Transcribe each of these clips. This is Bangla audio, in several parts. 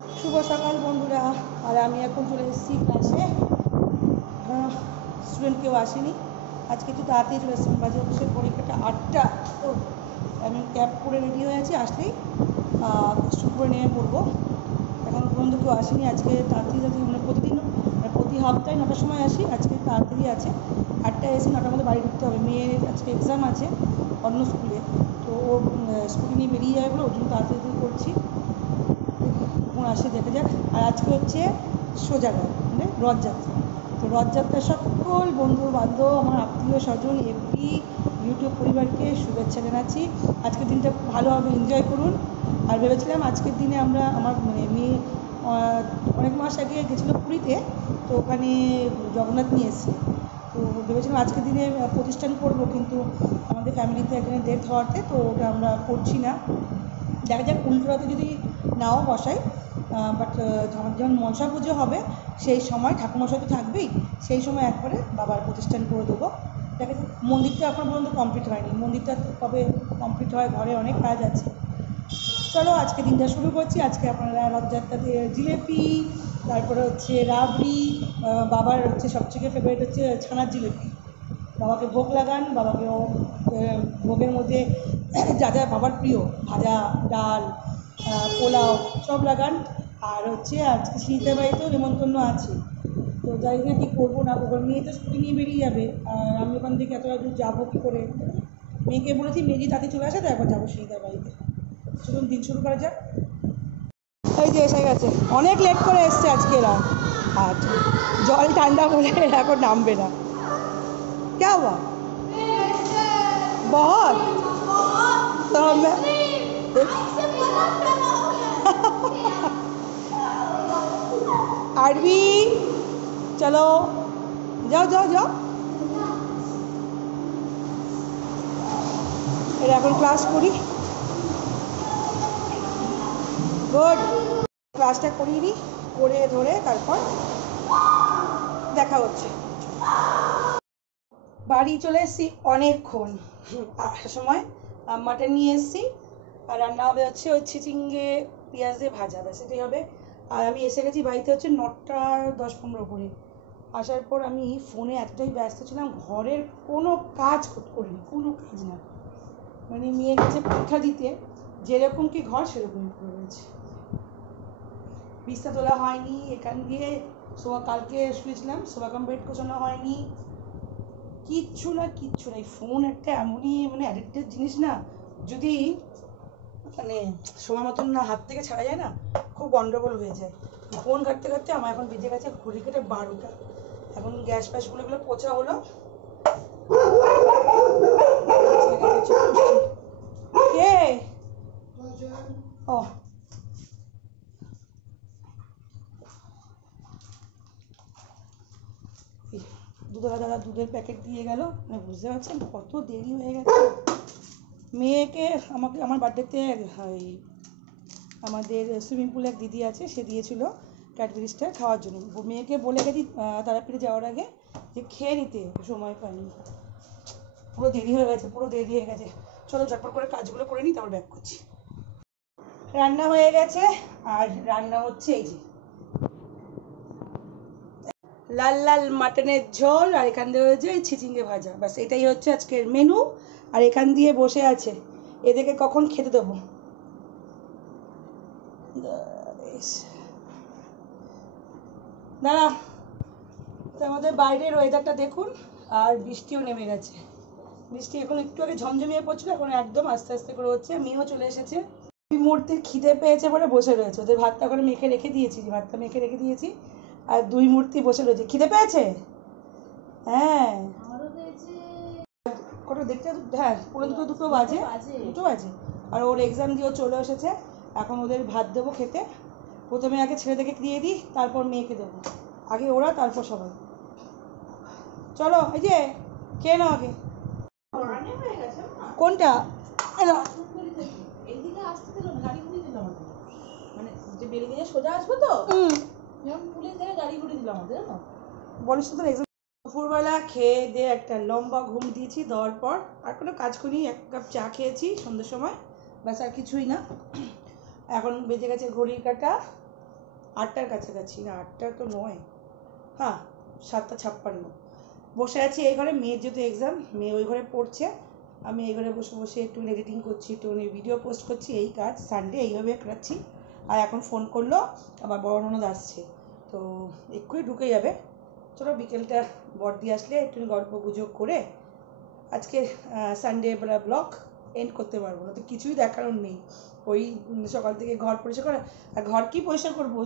শুভ সকাল বন্ধুরা। আর আমি এখন চলে এসেছি ক্লাসে। স্টুডেন্ট কেউ আসেনি আজকে, একটু তাড়াতাড়ি চলে এসেছি। বাজে হচ্ছে পরীক্ষাটা 8টা। তো আমি ক্যাব করে রেডি হয়ে আছি, আসলেই স্টুল করে নিয়ে পড়বো। এখন পর্যন্ত কেউ আসেনি আজকে। তাড়াতাড়ি মানে প্রতিদিন প্রতি সপ্তাহে 9টার সময় আসি, আজকে তাড়াতাড়ি আছে। 8টায় এসে 9টার মধ্যে বাড়ি ঢুকতে হবে। মেয়ের আজকে এক্সাম আছে অন্য স্কুলে, তো ও স্কুটি নিয়ে বেরিয়ে যাবে বলে ওর জন্য তাড়াতাড়ি করছি। কখন আসে দেখা যাক। আর আজকে হচ্ছে সোজাগার, মানে রথযাত্রা। তো রথযাত্রার সকল বন্ধু বান্ধব, আমার আত্মীয় স্বজন, এভরি ইউটিউব পরিবারকে শুভেচ্ছা জানাচ্ছি। আজকের দিনটা খুব ভালোভাবে এনজয় করুন। আর ভেবেছিলাম আজকের দিনে আমার মেয়ে অনেক মাস আগে গেছিলো পুরীতে, তো ওখানে জগন্নাথ নিয়ে এসেছে। তো ভেবেছিলাম আজকের দিনে প্রতিষ্ঠান করবো, কিন্তু আমাদের ফ্যামিলিতে এখানে ডেথ হওয়াতে তো ওটা আমরা করছি না। দেখা যাক উল্টোরাতে যদি নাও বসাই, বাট যখন মনসা পুজো হবে সেই সময় ঠাকুরমশাই তো থাকবেই, সেই সময় একবারে বাবার প্রতিষ্ঠান করে দেবো। দেখা যাক। মন্দিরটা এখন পর্যন্ত কমপ্লিট হয়নি, মন্দিরটা কবে কমপ্লিট হয়, ঘরে অনেক কাজ আছে। চলো আজকে দিনটা শুরু করছি। আজকে আপনারা রথযাত্রাতে জিলেপি, তারপরে হচ্ছে রাবড়ি, বাবার হচ্ছে সবথেকে ফেভারিট হচ্ছে ছানার জিলেপি। বাবাকে ভোগ লাগান, বাবাকেও ভোগের মধ্যে যা যা বাবার প্রিয়, ভাজা, ডাল, পোলাও সব লাগান। আর হচ্ছে আজকে শীতের বাড়িতেও নেমন্তন্ন আছে। তো যাই না কী করবো না করবো, মেয়ে তো স্কুটি নিয়ে বেরিয়ে যাবে, আর আমি ওখান থেকে এতটা দূর যাবো কী করে। মেয়েকে বলেছি মেয়ে যদি তাতে চলে আসে তো একবার যাবো শীতের বাড়িতে। চলুন দিন শুরু করা যাক। এই যে এসে গেছে, অনেক লেট করে এসছে আজকে এরা। আচ্ছা, জল ঠান্ডা বলে এখন নামবে না। क्या हुआ बहुत तो मैं आरवी चलो যাও যাও যাও। এর এখন ক্লাস করি। গুড। ক্লাসটা করিয়ে নিই, করে ধরে তারপর দেখা হচ্ছে। বাড়ি চলে এসেছি অনেকক্ষণ। আসার সময় মাটন নিয়ে এসেছি, আর রান্না হবে হচ্ছে ওই চিচিঙ্গে পেঁয়াজ দিয়ে ভাজা, ব্যাস এটাই হবে। আর আমি এসে গেছি বাড়িতে হচ্ছে 9টা 10-15 করে। আসার পর আমি ফোনে এতটাই ব্যস্ত ছিলাম, ঘরের কোনো কাজ করিনি, কোনো কাজ না। মানে মেয়ে গেছে পরীক্ষা দিতে, যেরকম কি ঘর সেরকমই করে রয়েছে। বিছনা তোলা হয়নি, এখান দিয়ে শোয়া, কালকে শুয়েছিলাম শোয়া বেড গোছানো হয়নি, কিচ্ছু না কিচ্ছু না। এই ফোন একটা এমনই মানে অ্যাডিক্টেড জিনিস না, যদি মানে সময় মতন না হাত থেকে ছাড়া যায় না, খুব গন্ডগোল হয়ে যায়। ফোন ঘাঁটতে ঘাঁটতে আমার এখন বেজে গেছে ঘড়ি কেটে 12টা। এখন গ্যাস ফ্যাসগুলো পোছা হলো। কে ও দুধওয়ালা দাদা দুধের প্যাকেট দিয়ে গেল, মানে বুঝতে পারছেন কত দেরি হয়ে গেছে। মেয়েকে আমার বার্থডেতে ওই আমাদের সুইমিং পুলে এক দিদি আছে, সে দিয়েছিল ক্যাডবেরিজটা খাওয়ার জন্য। মেয়েকে বলে গেছি তারাপীঠে যাওয়ার আগে যে খেয়ে নিতে, সময় পাইনি। পুরো দেরি হয়ে গেছে, পুরো দেরি হয়ে গেছে। চলো ঝটপট করে কাজগুলো করে নিই, তারপর ব্যাক করছি। রান্না হয়ে গেছে, আর রান্না হচ্ছে এই যে লাল লাল মাটনের ঝোল, আর এখান দিয়ে হয়েছে চিচিঙ্গে ভাজা, ব্যাস এটাই হচ্ছে আজকের মেনু। আর এখান দিয়ে বসে আছে, এদেরকে কখন খেতে দেবো। দাঁড়া, তো আমাদের বাইরের ওয়েদারটা দেখুন, আর বৃষ্টিও নেমে গেছে। বৃষ্টি এখন একটু আগে ঝমঝমিয়ে পড়ছিল, এখন একদম আস্তে আস্তে করে হচ্ছে। মেয়েও চলে এসেছে। দুই মূর্তির খিদে পেয়েছে বলে বসে রয়েছে, ওদের ভাতটা করে মেখে রেখে দিয়েছি, ভাতটা মেখে রেখে দিয়েছি, আর দুই মূর্তি বসে রয়েছে। খিদে পেয়েছে, হ্যাঁ। কটা দেখতে, হ্যাঁ পুরো দুটো বাজে, দুটো বাজে। আর ওর এক্সাম দিয়ে চলে এসেছে, এখন ওদের ভাত দেবো খেতে। প্রথমে আগে ছেলেদেরকে দিয়ে দিই, তারপর মেয়েকে দেবো। আগে ওরা, তারপর সবাই। চলো এই যে খেয়ে নাও আগে। কোনটা এইদিকে আসতে দিল না, গাড়ি ঘুরিয়ে দিল আমাদের, মানে যে বেরিয়ে সোজা আসবে তো পুলিশ থেকে গাড়ি ঘুরিয়ে দিল আমাদের, জানো বলিস তো। দুপুরবেলা খেয়ে দিয়ে একটা লম্বা ঘুম দিয়েছি, দেওয়ার পর আর কোনো কাজ করিনি, 1 কাপ চা খেয়েছি সন্ধ্যের সময়, ব্যাস আর কিছুই না। এখন বেজে গেছে ঘড়ির কাঁটা 8টার কাছাকাছি, না 8টা তো নয়, হ্যাঁ 7টা 56। বসে আছি এই ঘরে, মেয়ের যেহেতু এক্সাম, মেয়ে ওই ঘরে পড়ছে, আমি এই ঘরে বসে বসে একটু এডিটিং করছি, একটু ভিডিও পোস্ট করছি, এই কাজ সানডে এইভাবে কাটাচ্ছি। আর এখন ফোন করলো আমার বড় ননদ আসছে, তো এক্ষুনি ঢুকে যাবে। চলো বিকেলটা বড়দি আসলে একটু গল্প গুজব করে আজকে সানডে ব্লগ এন্ড করতে পারবো না, তো কিছুই দেখানোর নেই। ওই সকাল থেকে ঘর পরিষ্কার করা, আর ঘর কি পরিষ্কার করবো,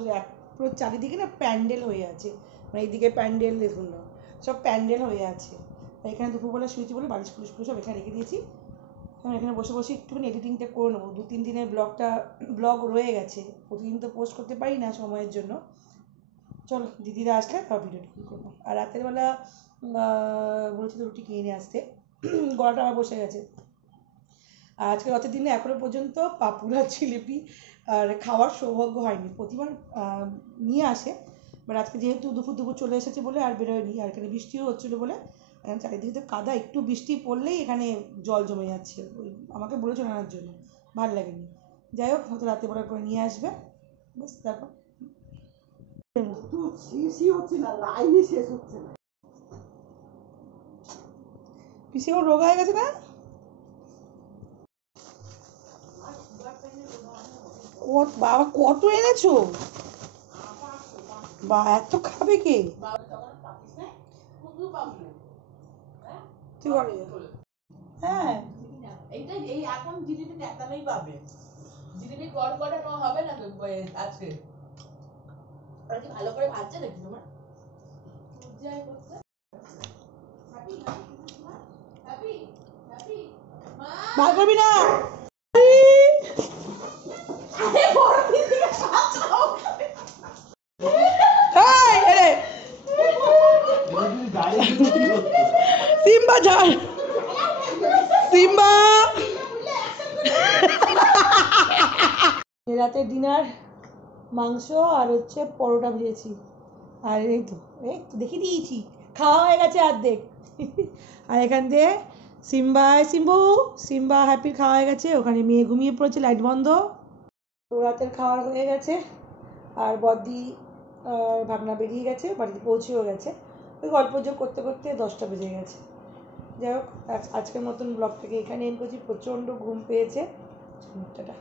পুরো চারিদিকে না প্যান্ডেল হয়ে আছে, মানে এইদিকে প্যান্ডেল, দেখুন না সব প্যান্ডেল হয়ে আছে। এখানে দুপুরবেলা শুয়েছি বলে বালিশ ফুলিশগুলো সব এখানে রেখে দিয়েছি। এখন এখানে বসে বসে একটুখানি এডিটিংটা করে নেবো, 2-3 দিনের ব্লগ রয়ে গেছে, প্রতিদিন তো পোস্ট করতে পারি না সময়ের জন্য। চলো দিদিরা আসলে তারপর ভিডিওটা করবো। আর রাতের বেলা বলেছি তো রুটি কিনে নিয়ে আসতে, গলাটা আমার বসে গেছে। আর আজকে রথের দিনে এখনো পর্যন্ত পাপুড়া জিলিপি আর খাওয়ার সৌভাগ্য হয়নি, প্রতিবার নিয়ে আসে, বাট আজকে যেহেতু দুপুর চলে এসেছে বলে আর বেরোয়নি। আর এখানে বৃষ্টিও হচ্ছিলো বলে, এখন চারিদিকে তো কাদা, একটু বৃষ্টি পড়লেই এখানে জল জমে যাচ্ছে। ওই আমাকে বলেছিল আনার জন্য, ভালো লাগেনি। যাই হোক, হয়তো রাতে বেলা করে নিয়ে আসবে, বাস তারপর পিসিও রোগা হয়ে গেছে না? বাবা কত এনেছো? বা এত খাবে কে? তুই বল। হ্যাঁ এইটা এই এখন জিলিপি নেতালেই পাবে, জিলিপি গড় গড়ানো হবে না তো আজকে। ওরা কি ভালো করে ভাজছে নাকি তোমার? যাই করছে হ্যাপি হ্যাপি হ্যাপি মা বার করবি না। আরে বড় দিদিকে বাঁচাও। এই এরে সিম্বা ঝাড়, সিম্বা। রাতের ডিনার মাংস আর হচ্ছে পরোটা ভেজেছি, আর এই তো দেখিয়ে দিয়েছি, খাওয়া হয়ে গেছে অর্ধেক। আর এখান দিয়ে সিম্বা হ্যাপির খাওয়া হয়ে গেছে, ওখানে মেয়ে ঘুমিয়ে পড়েছে, লাইট বন্ধ। তো রাতের খাওয়া হয়ে গেছে, আর বদ্দি ভাবনা বেরিয়ে গেছে, বাড়িতে পৌঁছেও গেছে। ওই গল্প যোগ করতে করতে 10টা বেজে গেছে। যাই হোক, আজকের মতন ব্লগটাকে এখানে এন্ড করছি, প্রচণ্ড ঘুম পেয়েছে। টাটা।